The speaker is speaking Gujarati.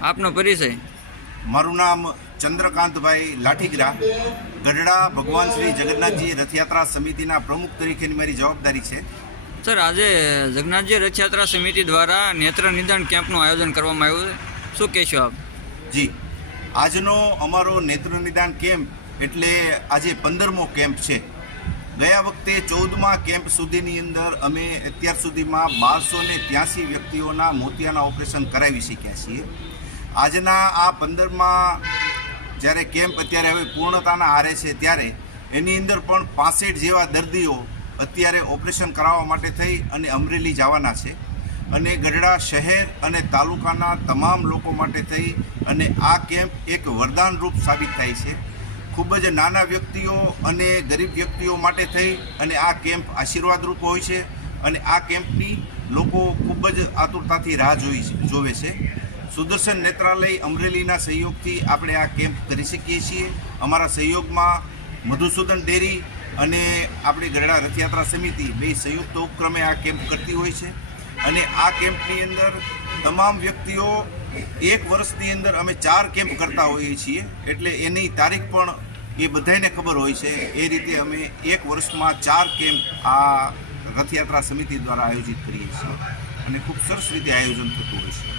આપનો પરિચય? મારું નામ ચંદ્રકાંતભાઈ લાઠીગરા, ગઢડા ભગવાન શ્રી જગન્નાથજી રથયાત્રા સમિતિના પ્રમુખ તરીકેની મારી જવાબદારી છે. સર, આજે જગન્નાથજી રથયાત્રા સમિતિ દ્વારા નેત્ર નિદાન કેમ્પનું આયોજન કરવામાં આવ્યું છે, શું કહેશો આપ? જી, આજનો અમારો નેત્ર નિદાન કેમ્પ એટલે આજે 15મો કેમ્પ છે. ગયા વખતે 14મા કેમ્પ સુધીની અંદર અમે અત્યાર સુધીમાં 1283 વ્યક્તિઓના મોતિયાના ઓપરેશન કરાવી શક્યા છીએ. આજના આ 15મા જ્યારે કેમ્પ અત્યારે હવે પૂર્ણતાના આરે છે, ત્યારે એની અંદર પણ 65 જેવા દર્દીઓ અત્યારે ઓપરેશન કરાવવા માટે થઈ અને અમરેલી જવાના છે. અને ગઢડા શહેર અને તાલુકાના તમામ લોકો માટે થઈ અને આ કેમ્પ એક વરદાનરૂપ સાબિત થાય છે. ખૂબ જ નાના વ્યક્તિઓ અને ગરીબ વ્યક્તિઓ માટે થઈ અને આ કેમ્પ આશીર્વાદરૂપ હોય છે. અને આ કેમ્પની લોકો ખૂબ જ આતુરતાથી રાહ જોવે છે. સુદર્શન નેત્રાલય અમરેલીના સહયોગથી આપણે આ કેમ્પ કરી શકીએ છીએ. અમારા સહયોગમાં મધુસૂદન ડેરી અને આપણી ગઢડા રથયાત્રા સમિતિ બે સંયુક્ત ઉપક્રમે આ કેમ્પ કરતી હોય છે. અને આ કેમ્પની અંદર તમામ વ્યક્તિઓ એક વર્ષની અંદર અમે 4 કેમ્પ કરતા હોઈએ છીએ, એટલે એની તારીખ પણ એ બધાને ખબર હોય છે. એ રીતે અમે એક વર્ષમાં 4 કેમ્પ આ રથયાત્રા સમિતિ દ્વારા આયોજિત કરીએ છીએ અને ખૂબ સરસ રીતે આયોજન થતું હોય છે.